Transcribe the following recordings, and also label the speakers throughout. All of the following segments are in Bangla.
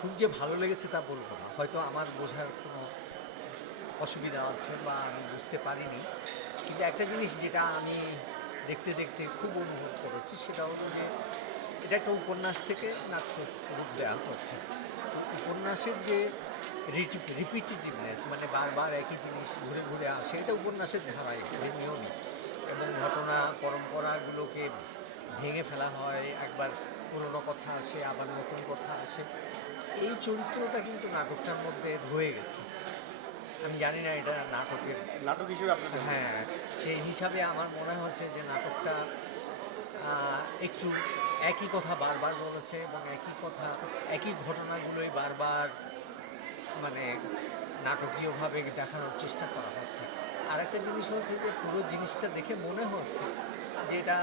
Speaker 1: খুব যে ভালো লেগেছে তা বলব না। হয়তো আমার বোঝার কোনো অসুবিধা আছে বা আমি বুঝতে পারিনি। কিন্তু একটা জিনিস যেটা আমি দেখতে দেখতে খুব অনুভব করেছি, সেটা হলো যে এটা একটা উপন্যাস থেকে নাট্য রূপ দেওয়া হচ্ছে। তো উপন্যাসের যে রিপিটেটিভনেস মানে বারবার একই জিনিস ঘুরে ঘুরে আসে, এটা উপন্যাসের ধারায়, এর নিয়মই এবং ঘটনা, পরম্পরাগুলোকে ভেঙে ফেলা হয়, একবার পুরনো কথা আসে আবার নতুন কথা আসে। এই চরিত্রটা কিন্তু নাটকটার মধ্যে রয়ে গেছে। আমি জানি না এটা নাটকের
Speaker 2: নাটক হিসেবে আপনাদের
Speaker 1: হ্যাঁ? সেই হিসাবে আমার মনে হচ্ছে যে নাটকটা একটু একই কথা বারবার বলেছে এবং একই কথা একই ঘটনাগুলোই বারবার মানে নাটকীয়ভাবে দেখানোর চেষ্টা করা হচ্ছে। আর একটা জিনিস হচ্ছে যে পুরো জিনিসটা দেখে মনে হচ্ছে যে এটা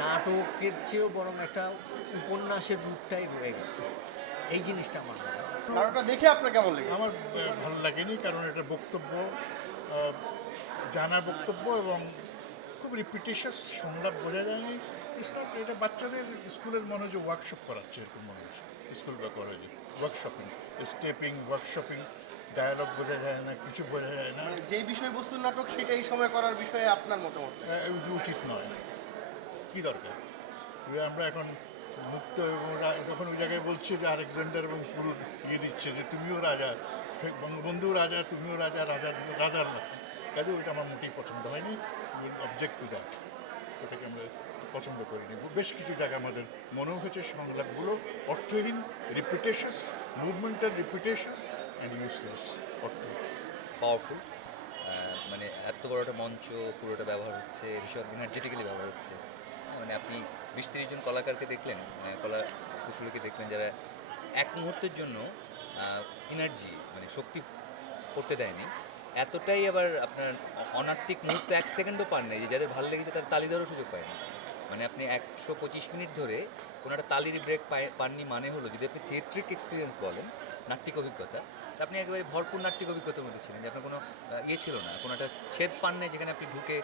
Speaker 1: নাটকের চেয়েও বরং একটা উপন্যাসের রূপটাই রয়ে গেছে। এই জিনিসটা আমার হয়।
Speaker 2: দেখে আপনার কেমন লেগে
Speaker 3: আমার ভালো লাগেনি কারণ এটা বক্তব্য জানা বক্তব্য এবং খুব রিপিটেশাস সংলাপ বোঝা যায়নি। ইটস নট এটা বাচ্চাদের স্কুলের মনে হয় যে ওয়ার্কশপ করাচ্ছে এরকম মনে হচ্ছে। স্কুল বা কলেজে ওয়ার্কশপিং স্টেপিং ওয়ার্কশপিং ডায়ালগ বোঝা যায় না কিছু বোঝা যায় না।
Speaker 2: মানে যেই বিষয়বস্তুর নাটক সেটা এই সময় করার বিষয়ে আপনার মতামত?
Speaker 3: যে উচিত নয়। কি দরকার? যে আমরা এখন মুক্ত এবং যখন ওই জায়গায় বলছে যে আলেকজান্ডার এবং পুরুর ইয়ে দিচ্ছে, যে তুমিও রাজা বঙ্গবন্ধু রাজা, তুমিও রাজা রাজার রাজার মতো। কাজে ওইটা আমার মোটেই পছন্দ হয়নি অবজেক্ট টু দ্যাট ওটাকে আমরা পছন্দ করিনি। বেশ কিছু জায়গা আমাদের মনেও হয়েছে, সংলাপগুলো অর্থহীন repetitious movemental repetitious and useless অর্থহীন।
Speaker 4: পাওয়ারফুল মানে এত বড় একটা মঞ্চ, পুরোটা ব্যবহার হচ্ছে ভীষণ এনার্জেটিক্যালি ব্যবহার হচ্ছে মানে আপনি বিশ তিরিশ জন কলাকারকে দেখলেন মানে কলা কুশলীকে দেখলেন যারা এক মুহূর্তের জন্য এনার্জি মানে শক্তি করতে দেয়নি। এতটাই আবার আপনার অনার্থিক মুহূর্ত এক সেকেন্ডও পান নাই যে যাদের ভালো লেগেছে তার তালি দেওয়ারও সুযোগ পায়নি। মানে আপনি একশো পঁচিশ মিনিট ধরে কোনো একটা তালির ব্রেক পাননি মানে হলো যদি আপনি থিয়েট্রিক এক্সপিরিয়েন্স বলেন নাট্যিক অভিজ্ঞতা তা আপনি একেবারে ভরপুর নাট্যিক অভিজ্ঞতার মধ্যে ছিলেন যে আপনার কোনো ইয়ে ছিল না কোনো একটা ছেদ পান নেই যেখানে আপনি ঢুকে।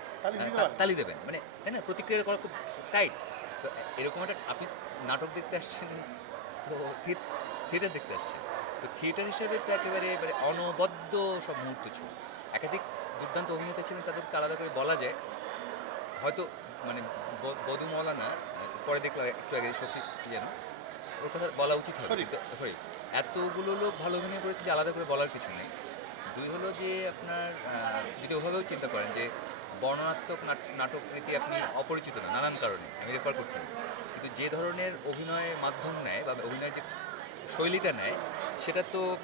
Speaker 2: তালি
Speaker 4: দেবেন। মানে তাই না? প্রতিক্রিয়া করা খুব টাইট তো এরকম একটা আপনি নাটক দেখতে আসছেন তো থিয়েটার দেখতে আসছেন। তো থিয়েটার হিসেবে তো একেবারে এবারে অনবদ্য সব মুহূর্ত ছিল। একাধিক দুর্দান্ত অভিনেতা ছিলেন তাদেরকে আলাদা করে বলা যায়। হয়তো মানে ব- বধু মৌলানা পরে দেখলাম একটু আগে শফিক যেন ওর কথা বলা উচিত হবে। সরি এতগুলো লোক ভালো অভিনয় করেছে যে আলাদা করে বলার কিছু নেই। দুই হলো যে আপনার যদি ওভাবেও চিন্তা করেন যে বর্ণনাত্মক নাট- নাটক রীতি আপনি অপরিচিত না, নানান কারণে, আমি রেফার করছি কিন্তু যে ধরনের অভিনয়ের মাধ্যম নেয় বা অভিনয়ের যে শৈলীটা নেয়, সেটা তো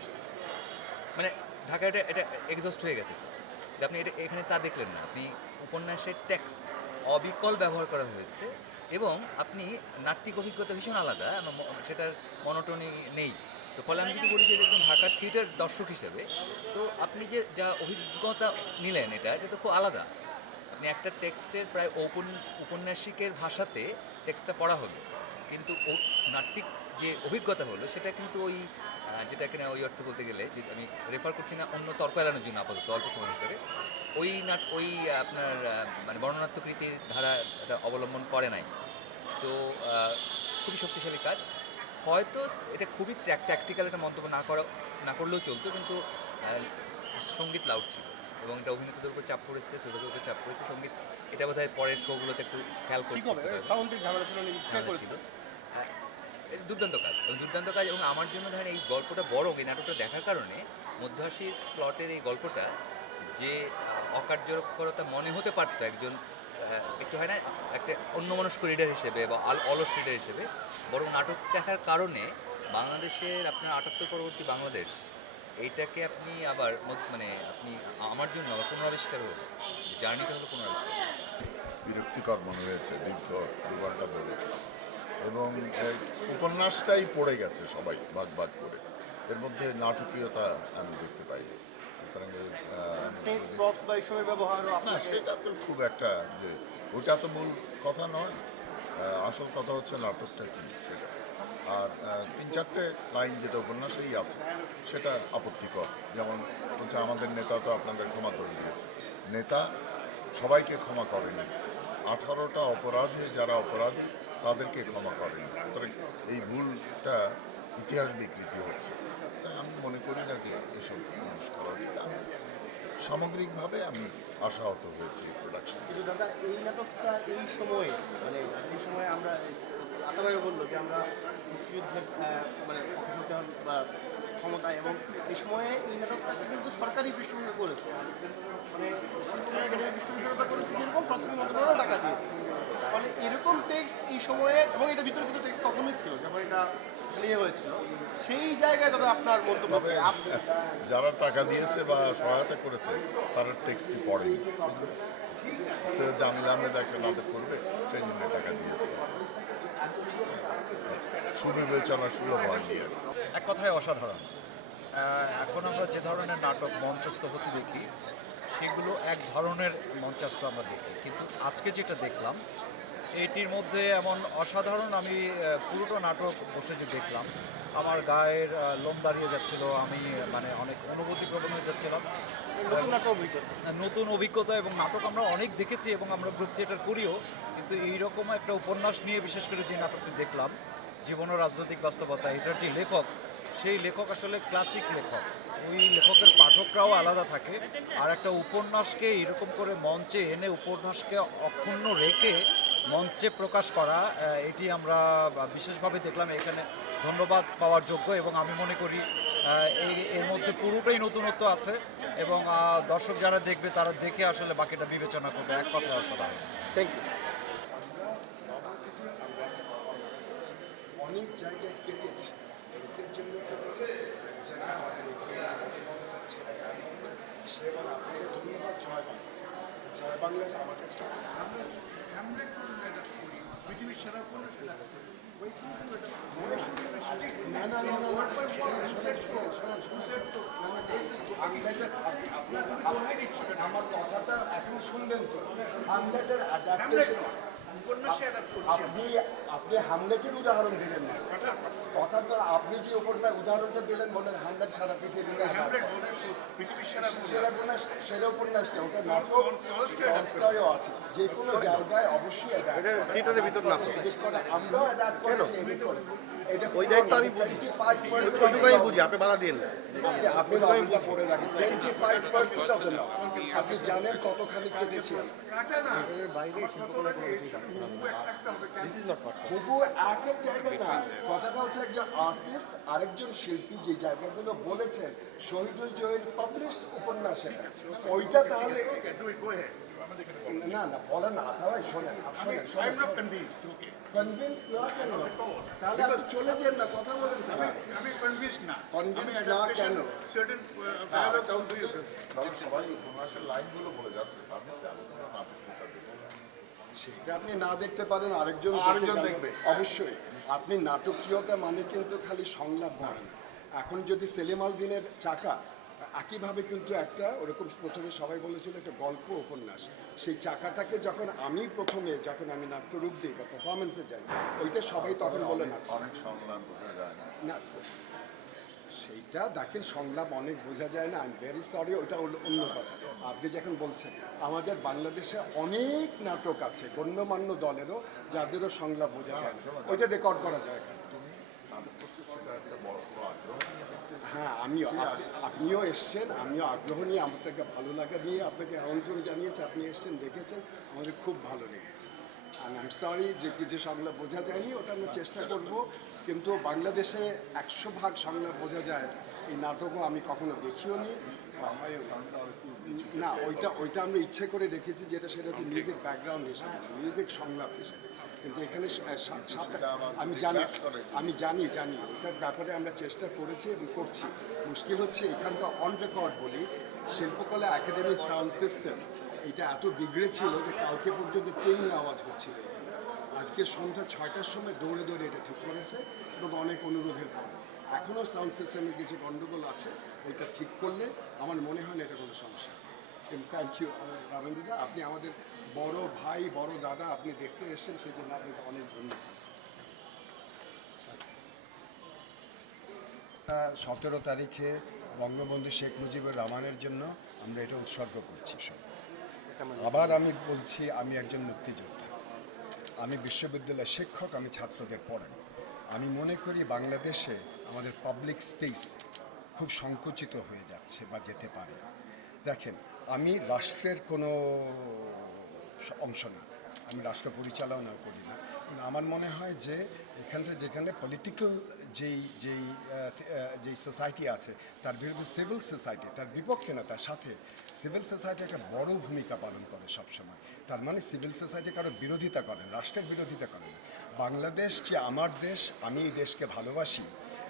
Speaker 4: মানে ঢাকা এটা এটা এক্সস্ট হয়ে গেছে। যে আপনি এটা, এখানে তা দেখলেন না। আপনি উপন্যাসের টেক্সট অবিকল ব্যবহার করা হয়েছে এবং আপনি নাট্যিক অভিজ্ঞতা ভীষণ আলাদা সেটার মনোটনি নেই। তো ফলে আমি যদি বলি যে একদম ঢাকার থিয়েটার দর্শক হিসেবে, তো আপনি যে, যা অভিজ্ঞতা নিলেন এটা এটা তো খুব আলাদা। আপনি একটা টেক্সটের প্রায় উপন্যাসিকের ভাষাতে টেক্সটটা পড়া হলো। কিন্তু নাট্যিক যে অভিজ্ঞতা হলো, সেটা কিন্তু ওই যেটা কিনা ওই অর্থে বলতে গেলে, যে আমি রেফার করছি না অন্য তর্ক এড়ানোর জন্য আপাতত, অল্প সময় ভিতরে। ওই নাট, ওই আপনার মানে বর্ণনাত্মক রীতির ধারা এটা অবলম্বন করে নাই। তো খুবই শক্তিশালী কাজ। হয়তো এটা খুবই ট্যাকটিক্যাল একটা মন্তব্য না করা, না করলেও চলতো, কিন্তু সংগীত লাউড ছিল। এবং এটা অভিনেতাদের উপর চাপ পড়েছে শ্রোতাদের উপর চাপ পড়েছে। সংগীত এটা বোধ হয় পরের শোগুলোতে একটু খেয়াল করতে
Speaker 2: সাউন্ডের ঝামেলা ছিল করেছিল।
Speaker 4: হ্যাঁ, দুর্দান্ত কাজ এবং দুর্দান্ত কাজ এবং আমার জন্য ধরেন এই গল্পটা বড় এই নাটকটা দেখার কারণে মধ্যহাসির প্লটের এই গল্পটা যে অকার্যকরতা মনে হতে পারতো একজন একটু হয় না একটা অন্যমনস্ক রিডার হিসেবে বা আল- অলস রিডার হিসেবে বরং নাটক দেখার কারণে বাংলাদেশের আপনার আটাত্তর পরবর্তী বাংলাদেশ এইটাকে আপনি আবার মানে আপনি আমার জন্য আবার পুনরাবিষ্কার হলো। জার্নিটা হলো পুনরাবিষ্কার।
Speaker 5: বিরক্তিকর মনে হয়েছে দীর্ঘ দু ঘণ্টা ধরে। এবং উপন্যাসটাই পড়ে গেছে সবাই ভাগ ভাগ করে। এর মধ্যে নাটকীয়তা আমি দেখতে পাইনি। সুতরাং না সেটা তো খুব একটা যে ওটা তো মূল কথা নয়। আসল কথা হচ্ছে নাটকটা কি? আর তিন চারটে লাইন যেটা উপন্যাসেই আছে, সেটা আপত্তিকর। যেমন হচ্ছে আমাদের নেতা তো আপনাদের ক্ষমা করে দিয়েছে। নেতা সবাইকে ক্ষমা করেনি। আঠারোটা অপরাধে যারা অপরাধী, তাদেরকে ক্ষমা করেনি। সুতরাং এই ভুলটা ইতিহাস বিকৃতি হচ্ছে। তাই আমি মনে করি না যে এসব মানুষ করা উচিত। আমি সামগ্রিকভাবে আমি আশাহত হয়েছি প্রোডাকশন
Speaker 2: এই নাটকটা এই সময়ে মানে এই সময়ে আমরা বলল যে আমরা মুক্তিযুদ্ধের মানে ক্ষমতায় এবং এই সময়ে এই নাটকটাকে কিন্তু সরকারি পৃষ্ঠপোষকতা করেছে। মানে শিল্পকলা করেছে যেরকম সংস্কৃতি মন্ত্রণালয় টাকা দিয়েছে। ফলে এরকম টেক্সট এই সময়ে এবং এটা বিতর্কিত টেক্সট তখনই ছিল যখন এটা ইয়ে হয়েছিল। সেই জায়গায় দাদা আপনার মন্তব্য
Speaker 5: তবে যারা টাকা দিয়েছে বা সহায়তা করেছে তারা টেক্সটই পড়ে সে জামিল আহমেদ একটা নাটক করবে সেই জন্য টাকা দিয়েছে। সুবিবেচনা সুলভ হয়নি কি।
Speaker 6: এক কথায় অসাধারণ। এখন আমরা যে ধরনের নাটক মঞ্চস্থ হতে দেখি সেগুলো এক ধরনের মঞ্চস্থ আমরা দেখি। কিন্তু আজকে যেটা দেখলাম এটির মধ্যে এমন অসাধারণ আমি পুরোটা নাটক বসে যে দেখলাম আমার গায়ের লোম দাঁড়িয়ে যাচ্ছিল আমি মানে অনেক অনুভূতি প্রবণ হয়ে যাচ্ছিলাম।
Speaker 2: নতুন
Speaker 6: নতুন অভিজ্ঞতা এবং নাটক আমরা অনেক দেখেছি এবং আমরা গ্রুপ থিয়েটার করিও কিন্তু এইরকম একটা উপন্যাস নিয়ে বিশেষ করে যে নাটকটি দেখলাম জীবন ও রাজনৈতিক বাস্তবতা এটার যে লেখক, সেই লেখক আসলে ক্লাসিক লেখক। ওই লেখকের পাঠকরাও আলাদা থাকে। আর একটা উপন্যাসকে এরকম করে মঞ্চে এনে উপন্যাসকে অক্ষুণ্ণ রেখে মঞ্চে প্রকাশ করা এটি আমরা বিশেষভাবে দেখলাম। এখানে ধন্যবাদ পাওয়ার যোগ্য এবং আমি মনে করি এই, এর মধ্যে পুরোটাই নতুনত্ব আছে এবং দর্শক যারা দেখবে তারা দেখে আসলে বাকিটা বিবেচনা করবে। এক কথা অসাধারণ
Speaker 2: থ্যাংক ইউ
Speaker 7: অনেক জায়গায় কেটেছে এর জন্য কেটেছে এক জায়গায় আমাদের আপনাকে ধন্যবাদ জয় বাংলা জয় আমার পৃথিবীর সেরা কোনো এটা মনে না না না না হামলেটের আপনার আপনার আমার কথাটা এখন শুনবেন তো হামলেটের অ্যাডাপ্টেশন আপনি আপনি হামলেটের উদাহরণ দিলেন না কথার কথা আপনি যে উপরটা উদাহরণটা দিলেন হামলেট সারা পৃথিবীতে সেরা উপন্যাস। সেরা উপন্যাস না ওটা নাটক আছে। যে কোনো জায়গায় অবশ্যই
Speaker 2: থিয়েটারের ভিতর না
Speaker 7: এডিট আমরাও অ্যাডাপ্ট করেছি এডিট করে
Speaker 2: ওই দায়িত্ব আমি বুঝি। বুঝি আপনি বাধা দিন
Speaker 7: আপনি আপনি পড়ে রাখেন। Twenty five percent of the আপনি জানেন কতখানি কেটেছে হুবু এক এক জায়গায় না। কথাটা হচ্ছে একজন আর্টিস্ট আরেকজন শিল্পী যে জায়গাগুলো বলেছেন শহীদুল জহির পাবলিশ উপন্যাস এটা। ওইটা তাহলে না না বলেন না তাহলে শোনেন শোনেন কনভিন্স না কেন? তাহলে আপনি চলে যান না কথা বলেন
Speaker 3: আমি কনভিন্স না।
Speaker 7: কনভিন্স না কেন?
Speaker 3: সার্টেন
Speaker 5: হচ্ছে সবাই উপন্যাসের লাইনগুলো বলে যাচ্ছে।
Speaker 7: সেটা আপনি না দেখতে পারেন আরেকজন
Speaker 5: আরেকজন দেখবে।
Speaker 7: অবশ্যই। আপনি নাটকীয়তা মানে কিন্তু খালি সংলাপ বলেন। এখন যদি সেলিমাল দিনের চাকা একইভাবে কিন্তু একটা ওরকম প্রথমে সবাই বলেছিল একটা গল্প উপন্যাস। সেই চাকাটাকে যখন আমি প্রথমে যখন আমি নাট্যরূপ দিই বা পারফরমেন্সে যাই ওইটা সবাই তখন বলে না।
Speaker 5: অনেক সংলাপ বোঝা যায় না।
Speaker 7: সেইটা দেখেন সংলাপ অনেক বোঝা যায় না। আই এম ভেরি সরি ওটা হলো অন্য কথা। আপনি যখন বলছেন আমাদের বাংলাদেশে অনেক নাটক আছে গণ্যমান্য দলেরও যাদেরও সংলাপ বোঝা যায় না। ওইটা রেকর্ড করা যায়
Speaker 5: দেখতে
Speaker 7: হ্যাঁ আমিও আপনিও এসছেন আমিও আগ্রহ নিয়ে আপনাকে ভালো লাগা নিয়ে আপনাকে আমন্ত্রণ জানিয়েছে আপনি এসছেন দেখেছেন আমাদের খুব ভালো লেগেছে। এম সরি যে কিছু সংলাপ বোঝা যায়নি ওটা আমরা চেষ্টা করব কিন্তু বাংলাদেশে একশো ভাগ সংলাপ বোঝা যায় এই নাটকও আমি কখনো দেখিও নি। না, ওইটা ওইটা আমরা ইচ্ছে করে রেখেছি যেটা সেটা হচ্ছে মিউজিক ব্যাকগ্রাউন্ড হিসেবে মিউজিক সংলাপ হিসেবে। কিন্তু এখানে আমি জানি আমি জানি জানি এটার ব্যাপারে আমরা চেষ্টা করেছি এবং করছি। মুশকিল হচ্ছে এখানটা অন রেকর্ড বলি, শিল্পকলা একাডেমির সাউন্ড সিস্টেম এটা এত বিগড়ে ছিল যে কালকে পর্যন্ত তিন আওয়াজ হচ্ছিল আজকে সন্ধ্যা ছয়টার সময় দৌড়ে দৌড়ে এটা ঠিক করেছে এবং অনেক অনুরোধের পর। এখনও সাউন্ড সিস্টেমে কিছু গণ্ডগোল আছে, ওইটা ঠিক করলে আমার মনে হয় না এটা কোনো সমস্যা। কিন্তু থ্যাংক ইউ রাবেন্দ্রদা আপনি আমাদের বড় ভাই, বড় দাদা আপনি দেখতে এসেছেন, সেই জন্য আপনাকে অনেক ধন্যবাদ। সতেরো তারিখে বঙ্গবন্ধু শেখ মুজিবুর রহমানের জন্য আমরা এটা উৎসর্গ করছি। সব আবার আমি বলছি, আমি একজন মুক্তিযোদ্ধা। আমি বিশ্ববিদ্যালয়ের শিক্ষক, আমি ছাত্রদের পড়াই। আমি মনে করি বাংলাদেশে আমাদের পাবলিক স্পেস খুব সংকুচিত হয়ে যাচ্ছে বা যেতে পারে। দেখেন, আমি রাষ্ট্রের কোনো অংশ না। আমি রাষ্ট্র পরিচালনা করি না। কিন্তু আমার মনে হয় যে এখানটা যেখানে পলিটিক্যাল যেই যেই যেই সোসাইটি আছে, তার বিরুদ্ধে সিভিল সোসাইটি তার বিপক্ষে না, তার সাথে সিভিল সোসাইটি একটা বড় ভূমিকা পালন করে সবসময়। তার মানে সিভিল সোসাইটি কারও বিরোধিতা করে রাষ্ট্রের বিরোধিতা করে বাংলাদেশ যে আমার দেশ, আমি এই দেশকে ভালোবাসি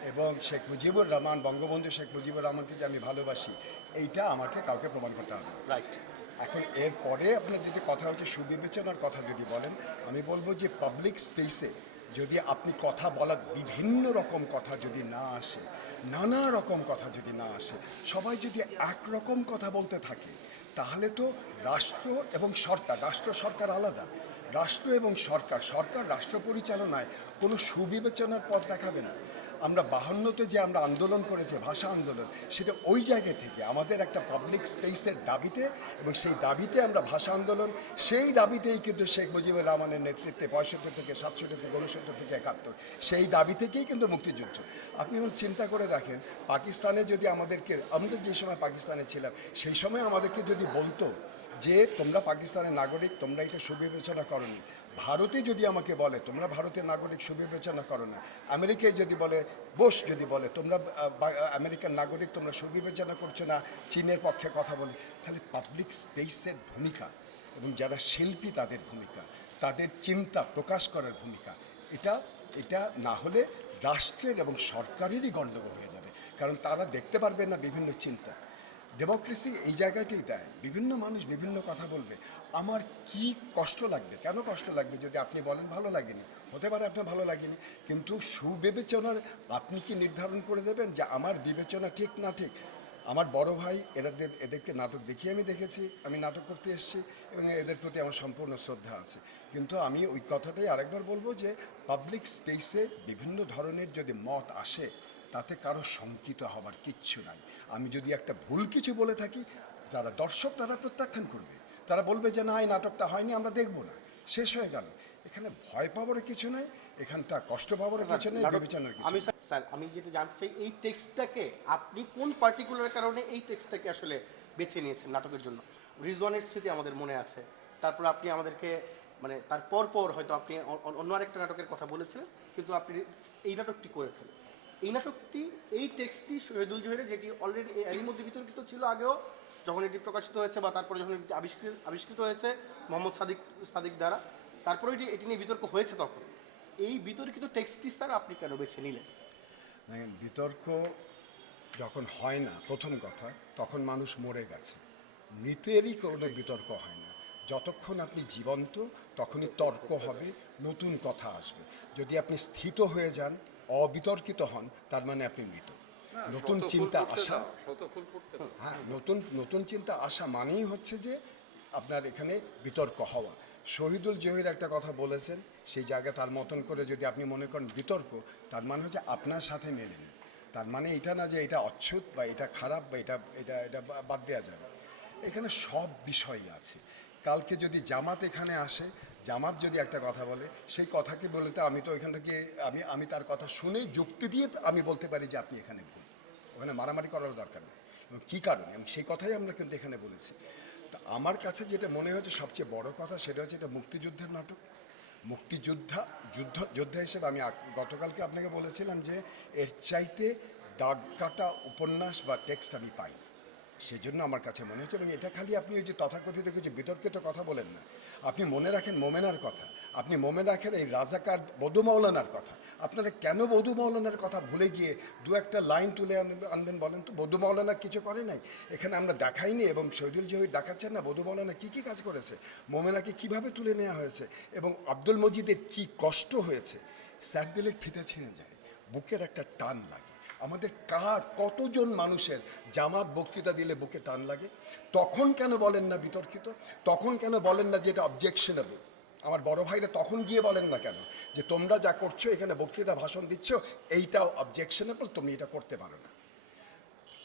Speaker 7: এবং শেখ মুজিবুর রহমান বঙ্গবন্ধু শেখ মুজিবুর রহমানকে যে আমি ভালোবাসি এইটা আমাকে কাউকে প্রমাণ করতে হবে
Speaker 2: রাইট
Speaker 7: এখন এরপরে আপনার যদি কথা হচ্ছে সুবিবেচনার কথা যদি বলেন আমি বলব যে পাবলিক স্পেসে যদি আপনি কথা বলার বিভিন্ন রকম কথা যদি না আসে নানা রকম কথা যদি না আসে সবাই যদি একরকম কথা বলতে থাকে তাহলে তো রাষ্ট্র এবং সরকার রাষ্ট্র সরকার আলাদা। রাষ্ট্র এবং সরকার সরকার রাষ্ট্র পরিচালনায় কোনো সুবিবেচনার পথ দেখাবে না। আমরা বাহান্নতে যে আমরা আন্দোলন করেছি, ভাষা আন্দোলন, সেটা ওই জায়গা থেকে, আমাদের একটা পাবলিক স্পেসের দাবিতে এবং সেই দাবিতে আমরা ভাষা আন্দোলন, সেই দাবিতেই কিন্তু শেখ মুজিবুর রহমানের নেতৃত্বে পঁয়ষট্টি থেকে সাতষট্টি থেকে উনসত্তর থেকে একাত্তর, সেই দাবি থেকেই কিন্তু মুক্তিযুদ্ধ। আপনি এখন চিন্তা করে দেখেন, পাকিস্তানে যদি আমাদেরকে, আমরা যে সময় পাকিস্তানে ছিলাম, সেই সময় আমাদেরকে যদি বলতো যে তোমরা পাকিস্তানের নাগরিক, তোমরা এটা সুবিবেচনা করনি ভারতে যদি আমাকে বলে, তোমরা ভারতের নাগরিক সুবিবেচনা করো না। আমেরিকায় যদি বলে বোস যদি বলে, তোমরা আমেরিকান নাগরিক তোমরা সুবিবেচনা করছ না, চীনের পক্ষে কথা বলে, তাহলে পাবলিক স্পেসের ভূমিকা এবং যারা শিল্পী তাদের ভূমিকা, তাদের চিন্তা প্রকাশ করার ভূমিকা, এটা এটা না হলে রাষ্ট্রের এবং সরকারেরই গণ্ডগোল হয়ে যাবে। কারণ তারা দেখতে পারবে না বিভিন্ন চিন্তা। ডেমোক্রেসি এই জায়গাটাই দেয়। বিভিন্ন মানুষ বিভিন্ন কথা বলবে। আমার কি কষ্ট লাগবে? কেন কষ্ট লাগবে? যদি আপনি বলেন ভালো লাগেনি। হতে পারে আপনার ভালো লাগেনি। কিন্তু সুবিবেচনার আপনি কি নির্ধারণ করে দেবেন যে আমার বিবেচনা ঠিক না ঠিক? আমার বড় ভাই এদের এদেরকে নাটক দেখিয়ে আমি দেখেছি, আমি নাটক করতে এসেছি এবং এদের প্রতি আমার সম্পূর্ণ শ্রদ্ধা আছে। কিন্তু আমি ওই কথাটাই আরেকবার বলব যে পাবলিক স্পেসে বিভিন্ন ধরনের যদি মত আসে তাতে কারও শঙ্কিত হবার কিচ্ছু নাই। আমি যদি একটা ভুল কিছু বলে থাকি যারা দর্শক তারা প্রত্যাখ্যান করবে। তারা বলবে যে না এই নাটকটা হয়নি আমরা দেখব না। শেষ হয়ে গেল। এখানে ভয় পাওয়ার কিছু নাই এখানটা কষ্ট পাওয়ার কিছু নেই বিবেচনার কিছু
Speaker 2: আমি। স্যার- আমি যেটা জানতে চাই এই টেক্সটটাকে আপনি কোন পার্টিকুলার কারণে এই টেক্সটটাকে আসলে বেছে নিয়েছেন নাটকের জন্য? রিজওয়ানের স্মৃতি আমাদের মনে আছে। তারপর আপনি আমাদেরকে মানে তার পর পর হয়তো আপনি অন্য আরেকটা নাটকের কথা বলেছিলেন কিন্তু আপনি এই নাটকটি করেছেন। এই নাটকটি, এই টেক্সটটি শহীদুল জহিরের, যেটি অলরেডি এরই মধ্যে বিতর্কিত ছিল আগেও, যখন এটি প্রকাশিত হয়েছে বা তারপরে যখন এটি আবিষ্কৃত আবিষ্কৃত হয়েছে মোহাম্মদ সাদিক সাদিক দ্বারা, তারপরে এটি এটি নিয়ে বিতর্ক হয়েছে তখন। এই বিতর্কিত টেক্সটটি স্যার আপনি কেন বেছে নিলেন?
Speaker 7: দেখেন, বিতর্ক যখন হয় না, প্রথম কথা, তখন মানুষ মরে গেছে। মৃতেরই কোনো বিতর্ক হয় না। যতক্ষণ আপনি জীবন্ত তখনই তর্ক হবে নতুন কথা আসবে। যদি আপনি স্থিত হয়ে যান অবিতর্কিত হন তার মানে আপনি মৃত। নতুন চিন্তা আসা হ্যাঁ নতুন নতুন চিন্তা আসা মানেই হচ্ছে যে আপনার এখানে বিতর্ক হওয়া। শহীদুল জহির একটা কথা বলেছেন সেই জায়গা তার মতন করে যদি আপনি মনে করেন বিতর্ক তার মানে হচ্ছে আপনার সাথে মেলে মেলেনি তার মানে এটা না যে এটা অচ্ছুত বা এটা খারাপ বা এটা এটা এটা বাদ দেওয়া যাবে এখানে সব বিষয়ই আছে। কালকে যদি জামাত এখানে আসে, জামাত যদি একটা কথা বলে, সেই কথাকে বলতে আমি তো এখান থেকে, আমি আমি তার কথা শুনেই যুক্তি দিয়ে আমি বলতে পারি যে আপনি এখানে ভুল। ওখানে মারামারি করার দরকার নেই। এবং কী কারণে? এবং সেই কথাই আমরা কিন্তু এখানে বলেছি। তা আমার কাছে যেটা মনে হচ্ছে সবচেয়ে বড় কথা সেটা হচ্ছে এটা মুক্তিযুদ্ধের নাটক। মুক্তিযোদ্ধা, যুদ্ধ, যোদ্ধা হিসেবে আমি গতকালকে আপনাকে বলেছিলাম যে এর চাইতে দাগ কাটা উপন্যাস বা টেক্সট আমি পাই সেজন্য আমার কাছে মনে হচ্ছে, এবং এটা খালি আপনি ওই যে তথাকথিত কিছু বিতর্কিত কথা বলেন না। আপনি মনে রাখেন মোমেনার কথা। আপনি মনে রাখেন এই রাজাকার বধু মৌলানার কথা। আপনারা কেন বধু মৌলানার কথা ভুলে গিয়ে দু একটা লাইন তুলে আনবেন- বলেন তো? বধু মৌলানা কিছু করে নাই? এখানে আমরা দেখাইনি, এবং শহীদুল জহির দেখাচ্ছেন না বধু মৌলানা কী কী কাজ করেছে? মোমেনাকে কীভাবে তুলে নেওয়া হয়েছে? এবং আব্দুল মজিদের কি কষ্ট হয়েছে? স্যান্ডেলের ফিতে ছিঁড়ে যায়। বুকের একটা টান লাগে। আমাদের কার কতজন মানুষের জামাত বক্তৃতা দিলে বুকে টান লাগে? তখন কেন বলেন না বিতর্কিত? তখন কেন বলেন না যে এটা অবজেকশনেবল আমার বড় ভাইরা তখন গিয়ে বলেন না কেন? যে তোমরা যা করছ, এখানে বক্তৃতা ভাষণ দিচ্ছ, এইটাও অবজেকশনেবল তুমি এটা করতে পারো না।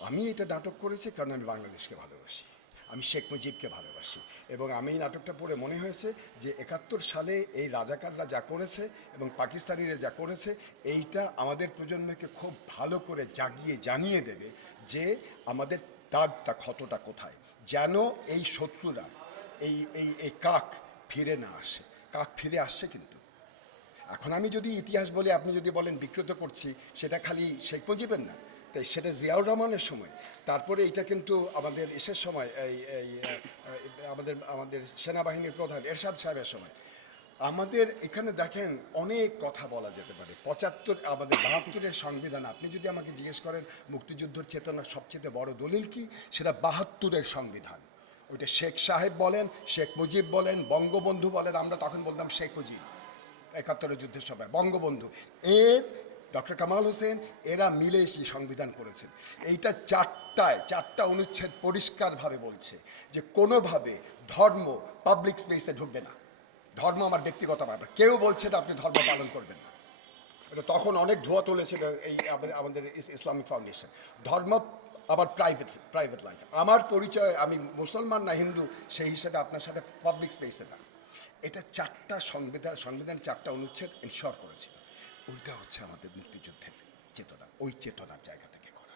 Speaker 7: আমি এটা নাটক করেছি কারণ আমি বাংলাদেশকে ভালোবাসি। আমি শেখ মুজিবকে ভালোবাসি। এবং আমি নাটকটা পড়ে মনে হয়েছে যে একাত্তর সালে এই রাজাকাররা যা করেছে এবং পাকিস্তানিরা যা করেছে, এইটা আমাদের প্রজন্মকে খুব ভালো করে জাগিয়ে জানিয়ে দেবে যে আমাদের দাগটা ক্ষতটা কোথায়। যেন এই শত্রুরা, এই এই এই কাক ফিরে না আসে। কাক ফিরে আসছে কিন্তু। এখন আমি যদি ইতিহাস বলে, আপনি যদি বলেন বিকৃত করছি, সেটা খালি শেখ মুজিবের না। তাই সেটা জিয়াউর রহমানের সময়। তারপরে এটা কিন্তু আমাদের ইসের সময়, এই আমাদের আমাদের সেনাবাহিনীর প্রধান এরশাদ সাহেবের সময়। আমাদের এখানে দেখেন অনেক কথা বলা যেতে পারে। পঁচাত্তর, আমাদের বাহাত্তরের সংবিধান। আপনি যদি আমাকে জিজ্ঞেস করেন মুক্তিযুদ্ধের চেতনার সবচেয়ে বড় দলিল কি? সেটা বাহাত্তরের সংবিধান। ওইটা শেখ সাহেব বলেন, শেখ মুজিব বলেন, বঙ্গবন্ধু বলেন, আমরা তখন বলতাম শেখ মুজিব। একাত্তরের যুদ্ধের সময়, বঙ্গবন্ধু। এর ডক্টর কামাল হোসেন, এরা মিলে সেই সংবিধান করেছেন। এইটা চারটায়, চারটা অনুচ্ছেদ পরিষ্কারভাবে বলছে যে কোনোভাবে ধর্ম পাবলিক স্পেসে ঢুকবে না। ধর্ম আমার ব্যক্তিগত ব্যাপার। কেউ বলছে না আপনি ধর্ম পালন করবেন না। এটা তখন অনেক ধোয়া তুলেছিল এই আমাদের- ইসলামিক ফাউন্ডেশন ধর্ম আবার প্রাইভেট প্রাইভেট লাইফ আমার পরিচয়, আমি মুসলমান না হিন্দু, সেই হিসেবে আপনার সাথে পাবলিক স্পেসে না। এটা চারটা সংবিধান সংবিধানের চারটা অনুচ্ছেদ ইনশোর করেছিল। ওইটা হচ্ছে আমাদের মুক্তিযুদ্ধের চেতনা ওই চেতনার জায়গা থেকে করা।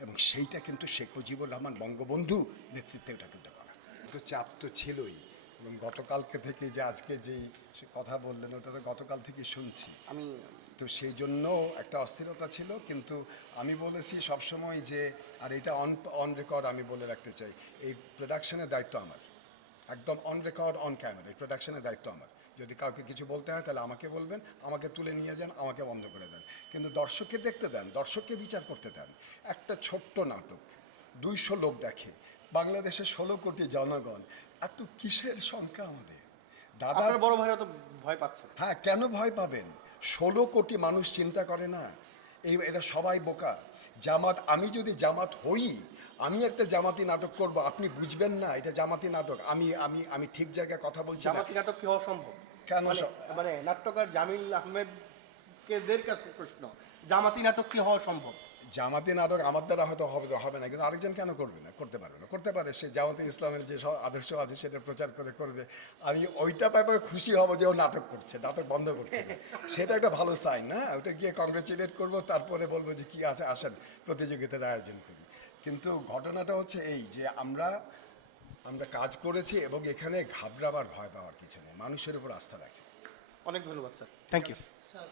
Speaker 7: এবং সেইটা কিন্তু শেখ মুজিবুর রহমান বঙ্গবন্ধু নেতৃত্বে ওটা কিন্তু করা। তো চাপ তো ছিলই এবং গতকালকে থেকে যে আজকে যেই সে কথা বললেন ওটা তো গতকাল থেকে শুনছি।
Speaker 2: আমি
Speaker 7: তো সেই জন্য একটা অস্থিরতা ছিল কিন্তু আমি বলেছি সবসময় যে আর এটা অন অন রেকর্ড আমি বলে রাখতে চাই এই প্রোডাকশনের দায়িত্ব আমার। একদম অন রেকর্ড অন ক্যামেরা এই প্রোডাকশনের দায়িত্ব আমার। যদি কাউকে কিছু বলতে হয় তাহলে আমাকে বলবেন আমাকে তুলে নিয়ে যান আমাকে বন্ধ করে দেন। কিন্তু দর্শককে দেখতে দেন দর্শককে বিচার করতে দেন। একটা ছোট্ট নাটক দুইশো লোক দেখে বাংলাদেশের ষোলো কোটি জনগণ এত কিসের সংখ্যা আমাদের?
Speaker 2: দাদার বড় ভাইরা তো ভয় পাচ্ছে।
Speaker 7: হ্যাঁ কেন ভয় পাবেন? ষোলো কোটি মানুষ চিন্তা করে না? এই এটা সবাই বোকা। জামাত আমি যদি জামাত হই আমি একটা জামাতি নাটক করব আপনি বুঝবেন না এটা জামাতি নাটক। আমি আমি আমি ঠিক জায়গায় কথা বলছি
Speaker 2: জামাতি নাটক কি হওয়া সম্ভব?
Speaker 7: কেন
Speaker 2: মানে- মানে নাট্যকার জামিল আহমেদকে দের কাছে প্রশ্ন জামাতি নাটক কি হওয়া সম্ভব?
Speaker 7: জামাতি নাটক আমার দ্বারা হয়তো হবে হবে না কিন্তু আরেকজন কেন করবে না? করতে পারবে না করতে পারে সে জামাতি ইসলামের যে আদর্শ আছে সেটা প্রচার করে করবে। আমি ওইটা ব্যাপারে খুশি হব যে ও নাটক করছে নাটক বন্ধ করছে। সেটা একটা ভালো সাইন না? ওটা গিয়ে কংগ্রেচুলেট করব তারপরে বলব যে কি আছে আসেন প্রতিযোগিতার আয়োজন করি। কিন্তু ঘটনাটা হচ্ছে এই যে আমরা আমরা কাজ করেছি এবং এখানে ঘাবড়াবার ভয় পাওয়ার কিছু নেই। মানুষের উপর আস্থা রাখে।
Speaker 2: অনেক ধন্যবাদ স্যার। Thank you
Speaker 1: sir